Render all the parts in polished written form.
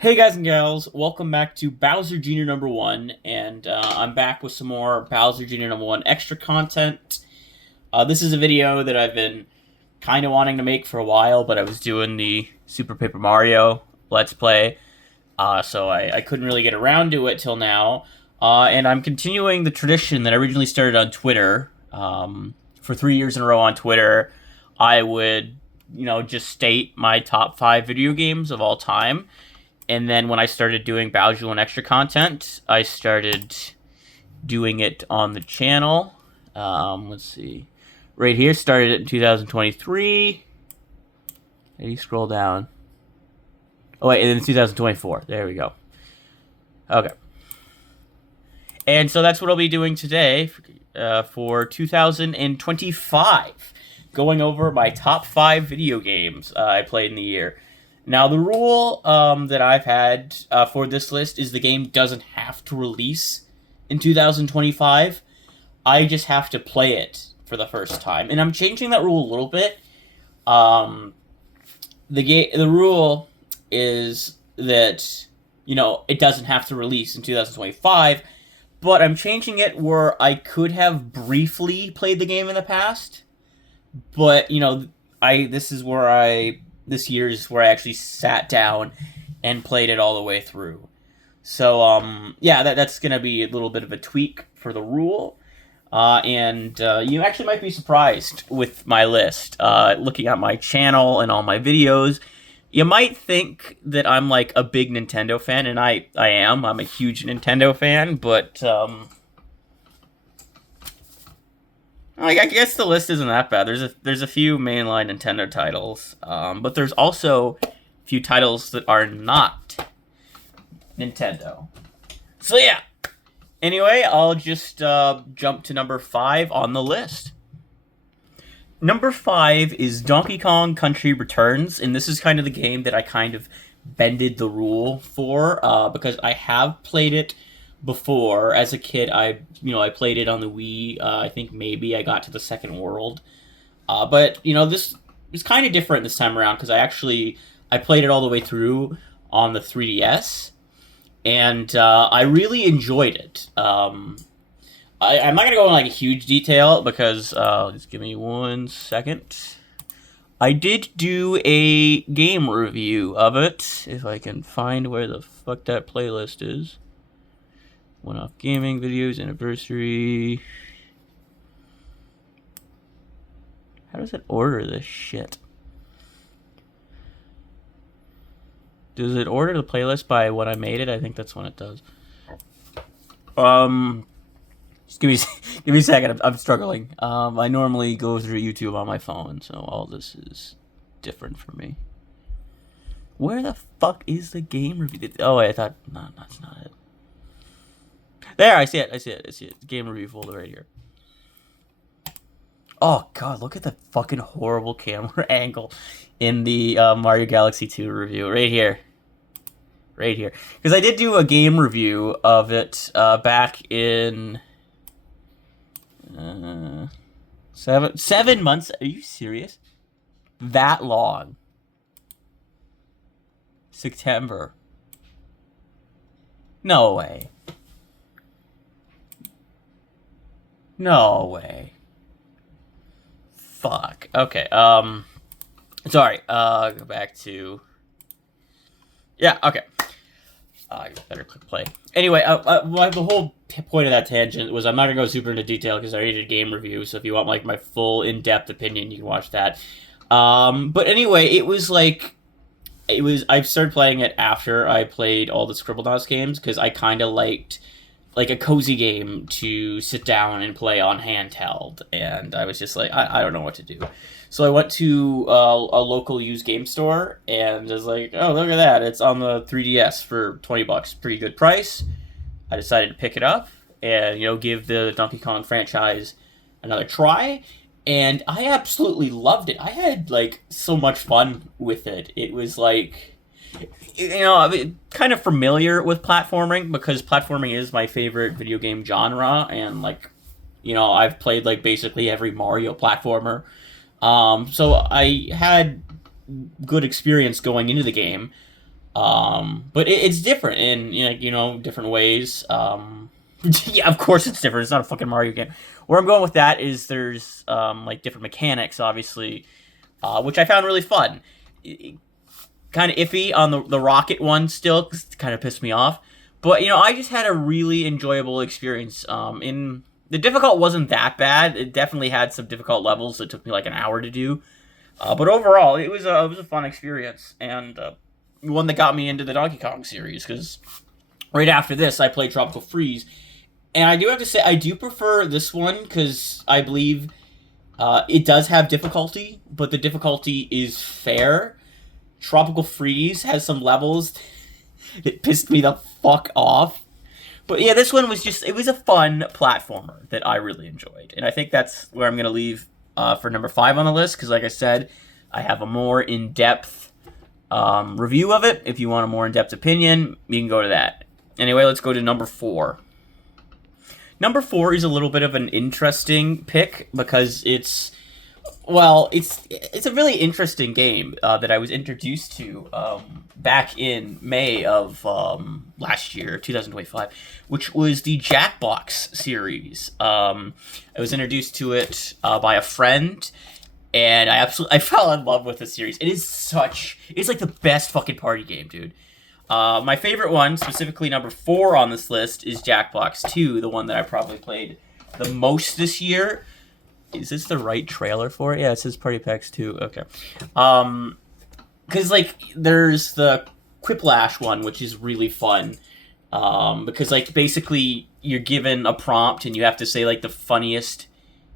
Hey guys and gals, welcome back to Bowser Jr. number 1, and I'm back with some more Bowser Jr. number 1 extra content. This is a video that I've been kind of wanting to make for a while, but I was doing the Super Paper Mario Let's Play, so I couldn't really get around to it till now. And I'm continuing the tradition that I originally started on Twitter. For 3 years in a row on Twitter, I would, just state my top 5 video games of all time. And then when I started doing Bowser and extra content, I started doing it on the channel. Let's see. Right here, started it in 2023. How do you scroll down? Oh, wait, and then 2024. There we go. Okay. And so that's what I'll be doing today for 2025. Going over my top 5 video games I played in the year. Now, the rule that I've had for this list is the game doesn't have to release in 2025. I just have to play it for the first time. And I'm changing that rule a little bit. The rule is that, it doesn't have to release in 2025. But I'm changing it where I could have briefly played the game in the past. But, this year is where I actually sat down and played it all the way through. So, that's going to be a little bit of a tweak for the rule. And you actually might be surprised with my list. Looking at my channel and all my videos, you might think that I'm like a big Nintendo fan, and I am. I'm a huge Nintendo fan, but I guess the list isn't that bad. There's a few mainline Nintendo titles, but there's also a few titles that are not Nintendo. So yeah. Anyway, I'll just jump to number 5 on the list. Number 5 is Donkey Kong Country Returns, and this is kind of the game that I kind of bended the rule for, because I have played it before. As a kid, I played it on the Wii. I think maybe I got to the second world. But, this is kind of different this time around because I played it all the way through on the 3DS. And I really enjoyed it. I'm not going to go into a huge detail because, just give me 1 second. I did do a game review of it, if I can find where the fuck that playlist is. One-off gaming videos, anniversary. How does it order this shit? Does it order the playlist by when I made it? I think that's when it does. Just give me a second. I'm struggling. I normally go through YouTube on my phone, so all this is different for me. Where the fuck is the game review? Oh, wait, I thought... No, that's not it. There, I see it. Game review folder right here. Oh, God, look at the fucking horrible camera angle in the Mario Galaxy 2 review. Right here. Because I did do a game review of it back in... 7 months? Are you serious? That long? September. No way. No way. Fuck. Okay, sorry, go back to... Yeah, okay. I better click play. Anyway, the whole point of that tangent was I'm not gonna go super into detail because I already did a game review, so if you want, my full in-depth opinion, you can watch that. But anyway, I started playing it after I played all the Scribblenauts games, because I kind of liked a cozy game to sit down and play on handheld, and I was just like, I don't know what to do. So I went to a local used game store, and was like, oh, look at that, it's on the 3DS for $20, pretty good price. I decided to pick it up and, give the Donkey Kong franchise another try, and I absolutely loved it. I had, so much fun with it. It was, kind of familiar with platforming, because platforming is my favorite video game genre, and I've played basically every Mario platformer, so I had good experience going into the game. But it's different in different ways. Yeah, of course it's different. It's not a fucking Mario game. Where I'm going with that is there's like different mechanics, obviously, which I found really fun. Kind of iffy on the rocket one still, 'cause it kind of pissed me off. But I just had a really enjoyable experience. In the difficult wasn't that bad. It definitely had some difficult levels that took me like an hour to do. But overall, it was a fun experience, and one that got me into the Donkey Kong series, because right after this I played Tropical Freeze, and I do have to say I do prefer this one because I believe it does have difficulty, but the difficulty is fair. Tropical Freeze has some levels that pissed me the fuck off. But yeah, this one it was a fun platformer that I really enjoyed. And I think that's where I'm going to leave for number 5 on the list, because like I said, I have a more in-depth review of it. If you want a more in-depth opinion, you can go to that. Anyway, let's go to number 4. Number 4 is a little bit of an interesting pick because it's a really interesting game that I was introduced to back in May of last year, 2025, which was the Jackbox series. I was introduced to it by a friend, and I fell in love with the series. It's like the best fucking party game, dude. My favorite one, specifically number 4 on this list, is Jackbox 2, the one that I probably played the most this year. Is this the right trailer for it? Yeah, it says Party Packs 2. Okay. Because, like, there's the Quiplash one, which is really fun. Because, like, basically, you're given a prompt, and you have to say, like, the funniest...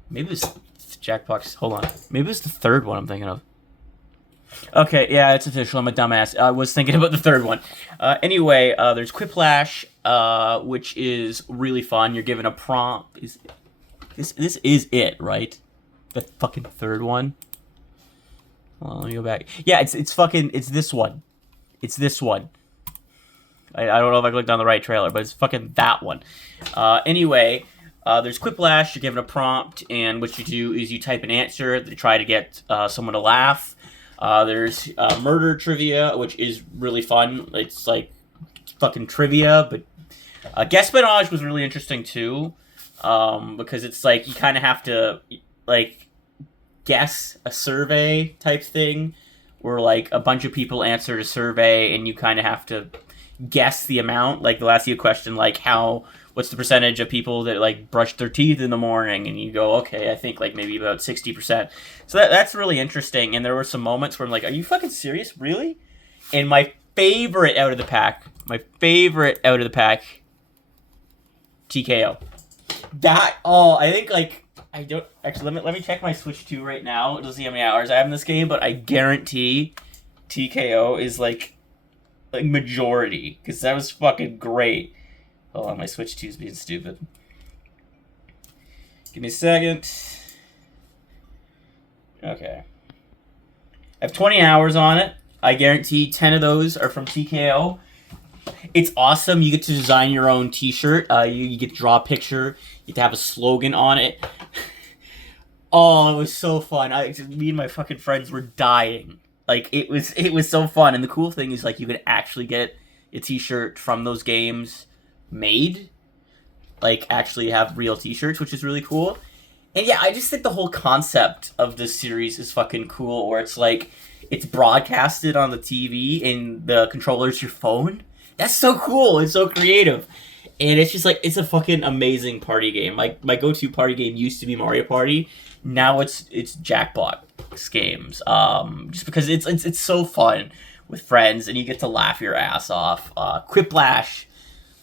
Maybe it was Jackbox... Hold on. Maybe it's the third one I'm thinking of. Okay, yeah, it's official. I'm a dumbass. I was thinking about the third one. Anyway, there's Quiplash, which is really fun. You're given a prompt... This is it, right? The fucking third one. Hold on, let me go back. Yeah, it's this one. It's this one. I don't know if I clicked on the right trailer, but it's fucking that one. Anyway, there's Quiplash. You're given a prompt, and what you do is you type an answer to try to get someone to laugh. There's murder trivia, which is really fun. It's like fucking trivia, but Guespionage was really interesting too. Because it's like you kind of have to like guess a survey type thing where like a bunch of people answered a survey and you kind of have to guess the amount. Like they'll ask you a question like what's the percentage of people that like brush their teeth in the morning, and you go, okay, I think like maybe about 60%. So that's really interesting. And there were some moments where I'm like, are you fucking serious? Really? And my favorite out of the pack, TKO. I think like I don't actually. Let me check my Switch 2 right now to see how many hours I have in this game. But I guarantee TKO is like majority, because that was fucking great. Hold on, my Switch 2 is being stupid. Give me a second. Okay, I have 20 hours on it. I guarantee 10 of those are from TKO. It's awesome. You get to design your own T-shirt. You get to draw a picture. You get to have a slogan on it. Oh, it was so fun. Me and my fucking friends were dying. Like it was so fun. And the cool thing is like you could actually get a T-shirt from those games made. Like actually have real T-shirts, which is really cool. And yeah, I just think the whole concept of this series is fucking cool. Where it's like it's broadcasted on the TV and the controller's your phone. That's so cool. It's so creative. And it's just like, it's a fucking amazing party game. Like, my go-to party game used to be Mario Party. Now it's Jackbox games. Just because it's so fun with friends and you get to laugh your ass off. Quiplash,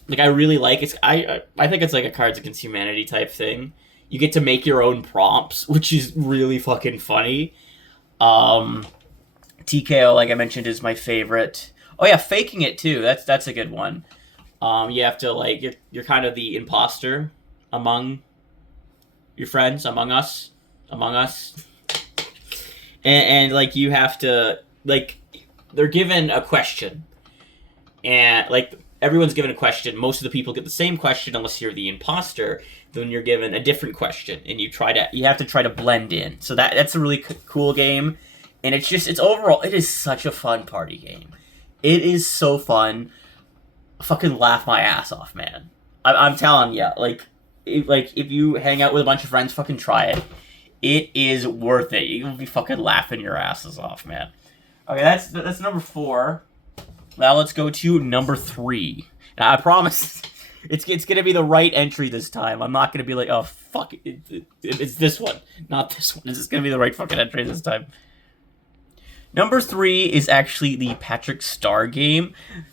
like I really like it. I think it's like a Cards Against Humanity type thing. You get to make your own prompts, which is really fucking funny. TKO, like I mentioned, is my favorite. Oh yeah, faking it too. That's a good one. You have to like you're kind of the imposter among your friends, among us, and like you have to like they're given a question, and like everyone's given a question. Most of the people get the same question unless you're the imposter. Then you're given a different question, and you have to try to blend in. So that's a really cool game, and it's overall it is such a fun party game. It is so fun. Fucking laugh my ass off, man. I'm telling you, if you hang out with a bunch of friends, fucking try it. It is worth it. You'll be fucking laughing your asses off, man. Okay, that's number 4. Now let's go to number 3. Now I promise, it's gonna be the right entry this time. I'm not gonna be like, oh fuck, it's this one, not this one. It's just gonna be the right fucking entry this time. Number 3 is actually the Patrick Star game.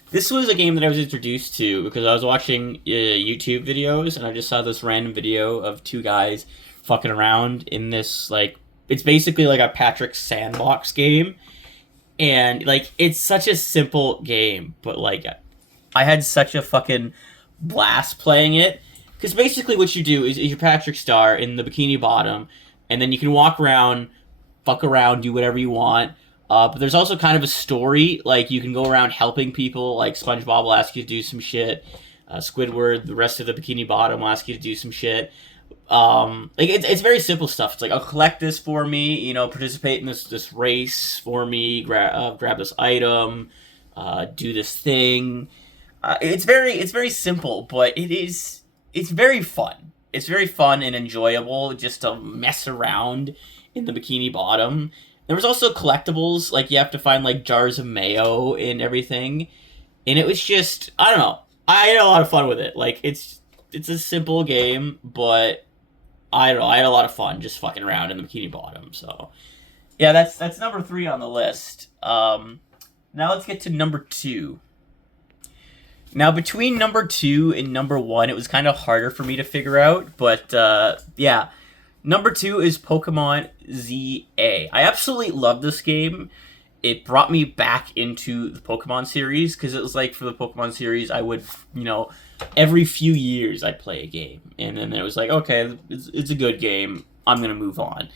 This was a game that I was introduced to because I was watching YouTube videos and I just saw this random video of 2 guys fucking around in this, like, it's basically like a Patrick sandbox game. And, like, it's such a simple game, but, like, I had such a fucking blast playing it. Because basically what you do is you're Patrick Star in the Bikini Bottom, and then you can walk around, fuck around, do whatever you want. But there's also kind of a story, like, you can go around helping people, like, SpongeBob will ask you to do some shit, Squidward, the rest of the Bikini Bottom will ask you to do some shit. Like, it's very simple stuff. It's like, I'll collect this for me, you know, participate in this race for me, grab this item, do this thing. It's very simple, but it's very fun. It's very fun and enjoyable just to mess around in the Bikini Bottom. There was also collectibles, like you have to find like jars of mayo and everything. And it was just, I don't know. I had a lot of fun with it. Like, it's a simple game, but I don't know. I had a lot of fun just fucking around in the Bikini Bottom. So, yeah, that's number 3 on the list. Now let's get to number 2. Now, between number 2 and number 1, it was kind of harder for me to figure out. But, yeah. Number 2 is Pokemon ZA. I absolutely love this game. It brought me back into the Pokemon series, because it was like, for the Pokemon series, I would, you know, every few years I'd play a game. And then it was like, okay, it's a good game. I'm going to move on.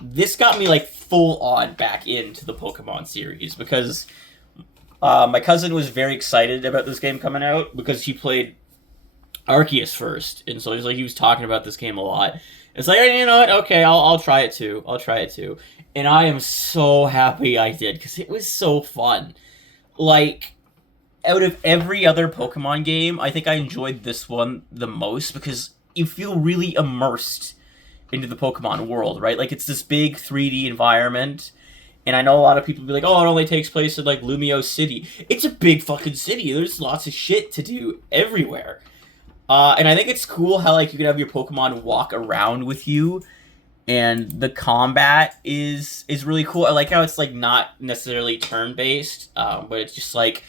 This got me, like, full on back into the Pokemon series, because my cousin was very excited about this game coming out, because he played Arceus first. And so he was talking about this game a lot. It's like, you know what, okay, I'll try it too. And I am so happy I did, because it was so fun. Like, out of every other Pokemon game, I think I enjoyed this one the most, because you feel really immersed into the Pokemon world, right? Like, it's this big 3D environment, and I know a lot of people be like, oh, it only takes place in, like, Lumio City. It's a big fucking city. There's lots of shit to do everywhere. And I think it's cool how, like, you can have your Pokemon walk around with you, and the combat is really cool. I like how it's, like, not necessarily turn-based, but it's just, like,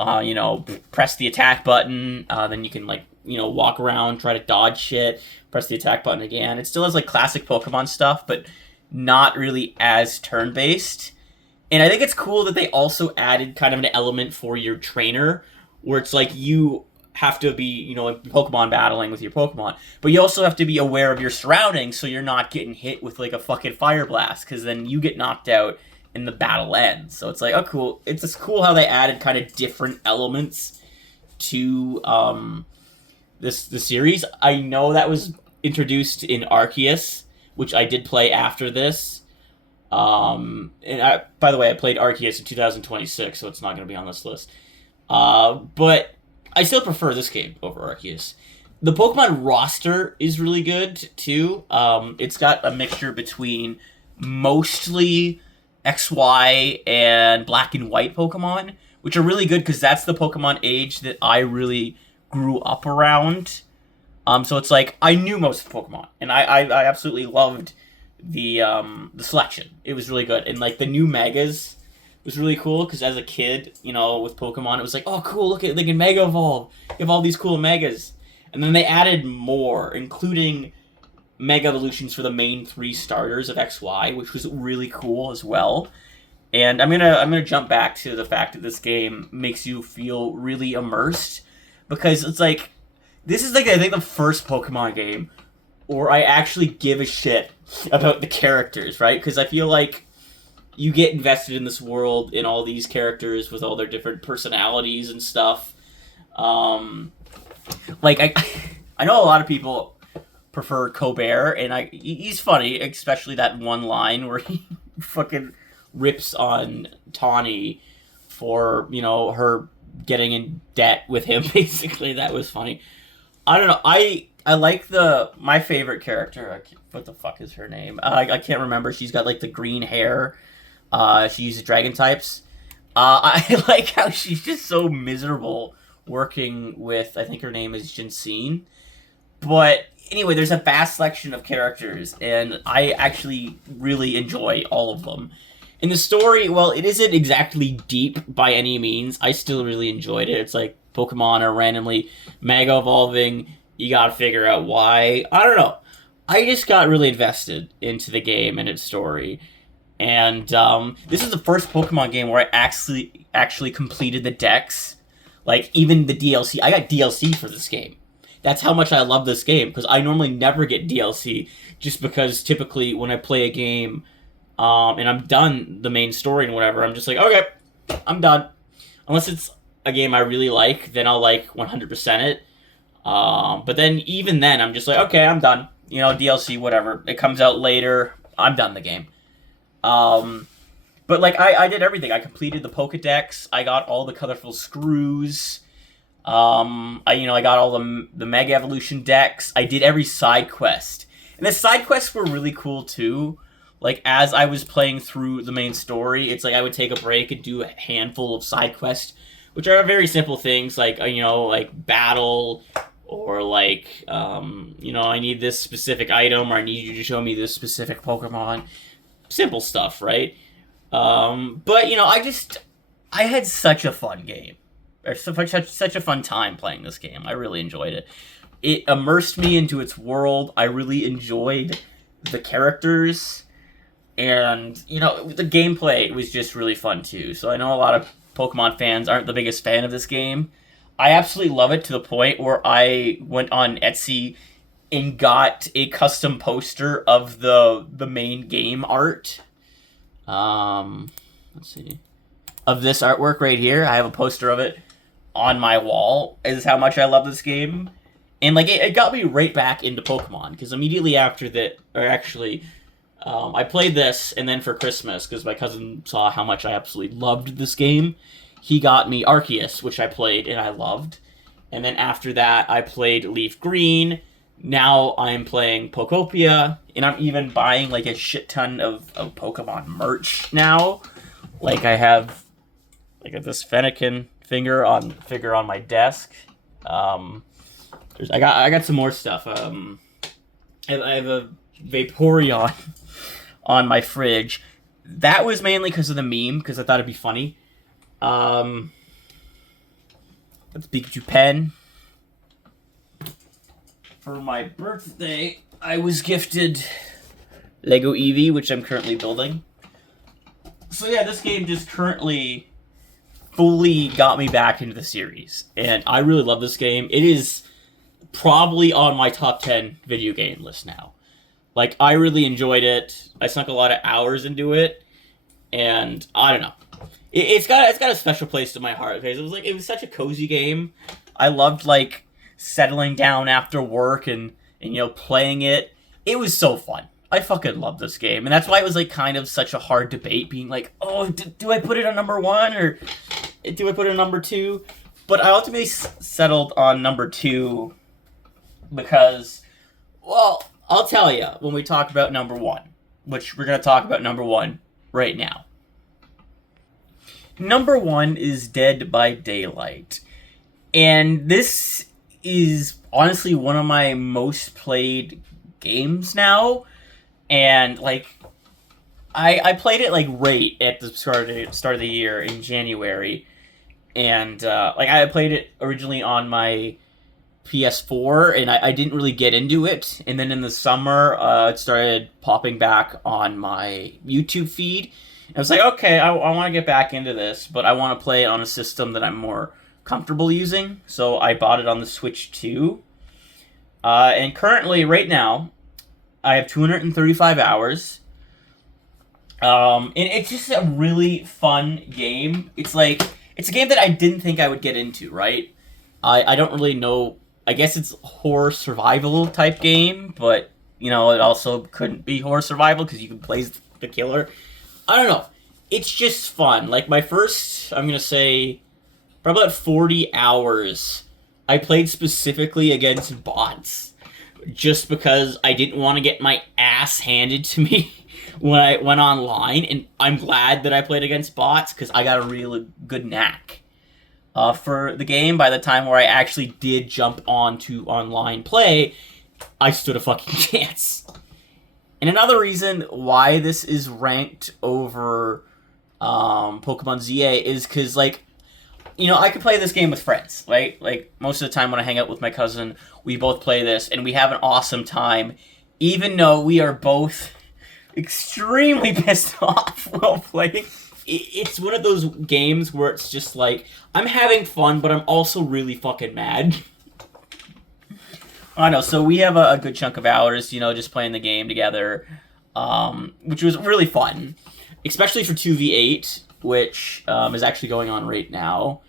you know, press the attack button, then you can, like, you know, walk around, try to dodge shit, press the attack button again. It still has, like, classic Pokemon stuff, but not really as turn-based. And I think it's cool that they also added kind of an element for your trainer, where it's, like, you have to be, you know, like Pokemon battling with your Pokemon, but you also have to be aware of your surroundings so you're not getting hit with, like, a fucking fire blast, because then you get knocked out and the battle ends. So it's like, oh, cool. It's just cool how they added kind of different elements to the series. I know that was introduced in Arceus, which I did play after this. And by the way, I played Arceus in 2026, so it's not going to be on this list. But I still prefer this game over Arceus. The Pokemon roster is really good, too. It's got a mixture between mostly XY and Black and White Pokemon, which are really good because that's the Pokemon age that I really grew up around. So it's like, I knew most of Pokemon, and I absolutely loved the selection. It was really good. And, like, the new Megas was really cool, because as a kid, you know, with Pokemon, it was like, oh, cool, look at, they can Mega Evolve. You have all these cool Megas. And then they added more, including Mega Evolutions for the main 3 starters of XY, which was really cool as well. And I'm gonna jump back to the fact that this game makes you feel really immersed, because it's like, this is, like, I think the first Pokemon game where I actually give a shit about the characters, right? Because I feel like you get invested in this world, in all these characters with all their different personalities and stuff. Like, I know a lot of people prefer Colbert, and he's funny, especially that one line where he fucking rips on Tawny for, you know, her getting in debt with him. Basically, that was funny. I don't know. I like my favorite character. What the fuck is her name? I can't remember. She's got like the green hair. She uses dragon types. I like how she's just so miserable working with. I think her name is Jensine. But anyway, there's a vast selection of characters, and I actually really enjoy all of them. In the story, well, it isn't exactly deep by any means. I still really enjoyed it. It's like Pokemon are randomly mega evolving. You gotta figure out why. I don't know. I just got really invested into the game and its story. And this is the first Pokemon game where I actually completed the decks. Like, even the DLC. I got DLC for this game. That's how much I love this game, because I normally never get DLC, just because typically when I play a game and I'm done the main story and whatever, I'm just like, okay, I'm done. Unless it's a game I really like, then I'll like 100% it. But then even then, I'm just like, okay, I'm done. You know, DLC, whatever. It comes out later. I'm done the game. But like, I did everything. I completed the Pokedex. I got all the colorful screws. I got all the Mega Evolution decks. I did every side quest. And the side quests were really cool too. Like, as I was playing through the main story, it's like I would take a break and do a handful of side quests, which are very simple things, like, like battle, or like, I need this specific item, or I need you to show me this specific Pokemon. Simple stuff, right? But, I had such a fun game. Or such a fun time playing this game. I really enjoyed it. It immersed me into its world. I really enjoyed the characters. And, the gameplay was just really fun too. So I know a lot of Pokemon fans aren't the biggest fan of this game. I absolutely love it to the point where I went on Etsy and got a custom poster of the main game art. Let's see. Of this artwork right here. I have a poster of it on my wall. Is how much I love this game. And like it got me right back into Pokemon, because immediately after that, or actually, I played this, and then for Christmas, because my cousin saw how much I absolutely loved this game, he got me Arceus, which I played and I loved. And then after that, I played Leaf Green. Now I'm playing Pokopia, and I'm even buying like a shit ton of Pokemon merch now. Like I have this Fennekin figure on my desk. I got some more stuff. I have a Vaporeon on my fridge. That was mainly because of the meme, because I thought it'd be funny. That's Pikachu pen. For my birthday, I was gifted Lego Eevee, which I'm currently building. So yeah, this game just currently fully got me back into the series, and I really love this game. It is probably on my top 10 video game list now. Like, I really enjoyed it. I sunk a lot of hours into it, and I don't know. It's got a special place in my heart, because it was such a cozy game. I loved like settling down after work and playing it. It was so fun. I fucking love this game, and that's why it was like kind of such a hard debate, being like, oh, do I put it on number 1 or do I put it on number 2? But I ultimately settled on number 2 because, well, I'll tell you when we talk about number 1, which we're going to talk about number 1 right now. Number 1 is Dead by Daylight, and this is honestly one of my most played games now. And like, I played it like right at the start of the year in January, and I played it originally on my PS4, and I didn't really get into it. And then in the summer, it started popping back on my YouTube feed. And I was like, okay, I want to get back into this, but I want to play it on a system that I'm more comfortable using. So I bought it on the Switch 2. And currently, right now, I have 235 hours. And it's just a really fun game. It's a game that I didn't think I would get into, right? I don't really know. I guess it's horror survival type game, but, it also couldn't be horror survival because you can play the killer. I don't know. it's just fun. Like, my first, I'm going to say, probably about 40 hours, I played specifically against bots. Just because I didn't want to get my ass handed to me when I went online. And I'm glad that I played against bots, because I got a really good knack for the game. By the time where I actually did jump on to online play, I stood a fucking chance. And another reason why this is ranked over Pokemon ZA is because, like, you know, I could play this game with friends, right? Like, most of the time when I hang out with my cousin, we both play this, and we have an awesome time, even though we are both extremely pissed off while playing. It's one of those games where it's just like, I'm having fun, but I'm also really fucking mad. I know, so we have a good chunk of hours, you know, just playing the game together, which was really fun, especially for 2v8, which is actually going on right now.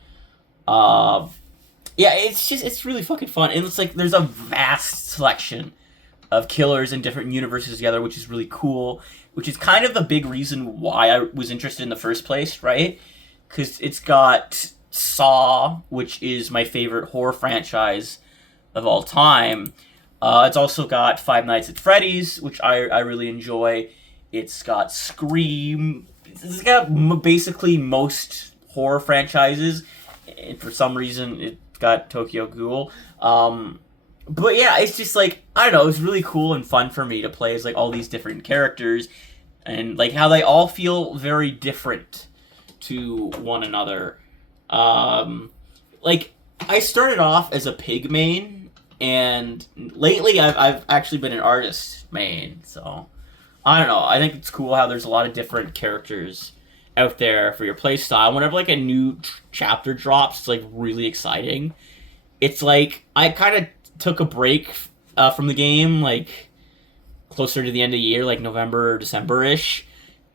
Yeah, it's really fucking fun, and it's like there's a vast selection of killers in different universes together, which is really cool, which is kind of the big reason why I was interested in the first place, right? Because it's got Saw, which is my favorite horror franchise of all time. It's also got Five Nights at Freddy's, which I really enjoy. It's got Scream. It's got basically most horror franchises, and for some reason it got Tokyo Ghoul. But yeah, it's just like, I don't know, it's really cool and fun for me to play as like all these different characters, and like how they all feel very different to one another. Like, I started off as a pig main, and lately I've actually been an artist main, so I don't know. I think it's cool how there's a lot of different characters out there for your playstyle. Whenever like a new chapter drops, it's like really exciting. It's like I kind of took a break from the game, like closer to the end of the year, like November or December-ish,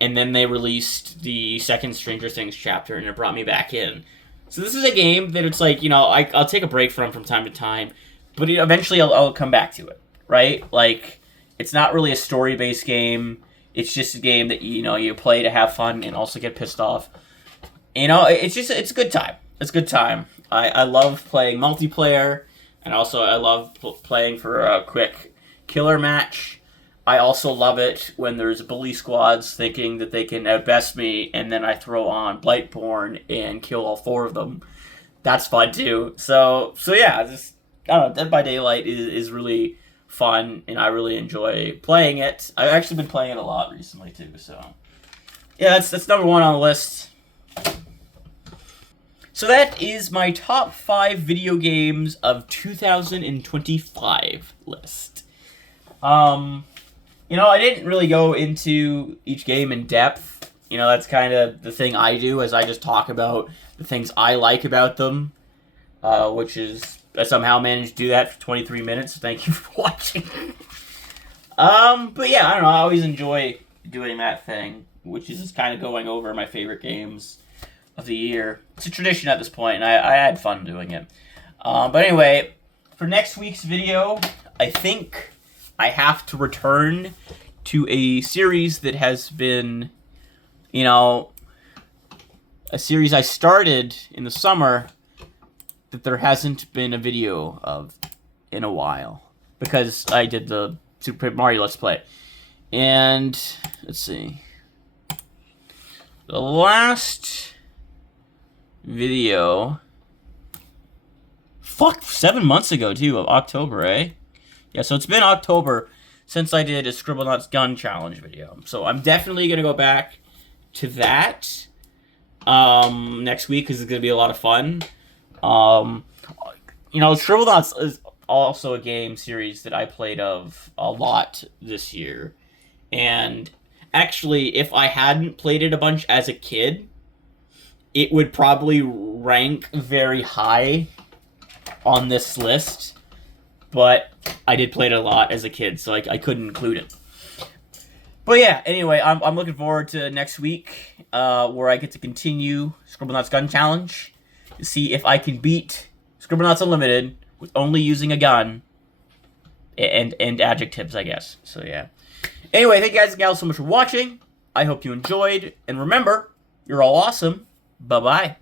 and then they released the second Stranger Things chapter, and it brought me back in. So this is a game that it's like, you know, I'll take a break from time to time, but eventually I'll come back to it, right? Like, it's not really a story-based game. It's just a game that, you know, you play to have fun and also get pissed off. You know, it's a good time. It's a good time. I love playing multiplayer, and also I love playing for a quick killer match. I also love it when there's bully squads thinking that they can outbest me, and then I throw on Blightborn and kill all four of them. That's fun too. So yeah, just, I don't know, Dead by Daylight is really fun, and I really enjoy playing it. I've actually been playing it a lot recently too, so yeah, that's number one on the list. So that is my top 5 video games of 2025 list. You know, I didn't really go into each game in depth. You know, that's kind of the thing I do, is I just talk about the things I like about them, which is, I somehow managed to do that for 23 minutes, so thank you for watching. But yeah, I don't know, I always enjoy doing that thing, which is just kind of going over my favorite games of the year. It's a tradition at this point, and I had fun doing it. But anyway, for next week's video, I think I have to return to a series that has been, you know, a series I started in the summer that there hasn't been a video of in a while, because I did the Super Paper Mario Let's Play. And, let's see, the last video, 7 months ago too, of October, eh? Yeah, so it's been October since I did a Scribblenauts Gun Challenge video. So I'm definitely going to go back to that next week, because it's going to be a lot of fun. You know, Scribblenauts is also a game series that I played of a lot this year. And actually, if I hadn't played it a bunch as a kid, it would probably rank very high on this list. But I did play it a lot as a kid, so I couldn't include it. But yeah, anyway, I'm looking forward to next week, where I get to continue Scribblenauts Gun Challenge to see if I can beat Scribblenauts Unlimited with only using a gun and adjectives, I guess. So yeah. Anyway, thank you guys and gals so much for watching. I hope you enjoyed, and remember, You're all awesome. Bye-bye.